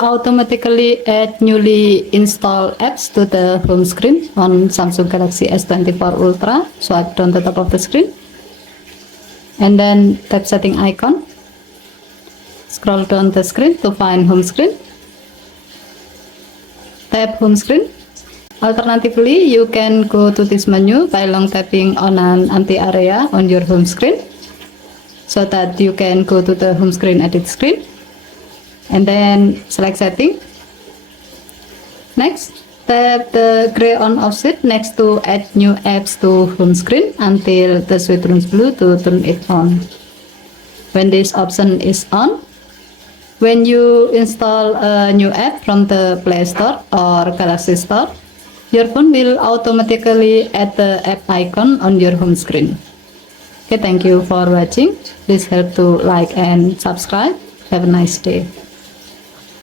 automatically add newly installed apps to the home screen on Samsung Galaxy S24 Ultra. Swipe down the top of the screen and then tap setting icon. Scroll down the screen to find home screen. Tap home screen. Alternatively, you can go to this menu by long tapping on an empty area on your home screen so that you can go to the home screen edit screen and then select setting. Next, tap the gray on off switch next to add new apps to home screen until the switch turns blue to turn it on. When this option is on, when you install a new app from the Play Store or Galaxy Store, your phone will automatically add the app icon on your home screen. Okay, thank you for watching. Please help to like and subscribe. Have a nice day.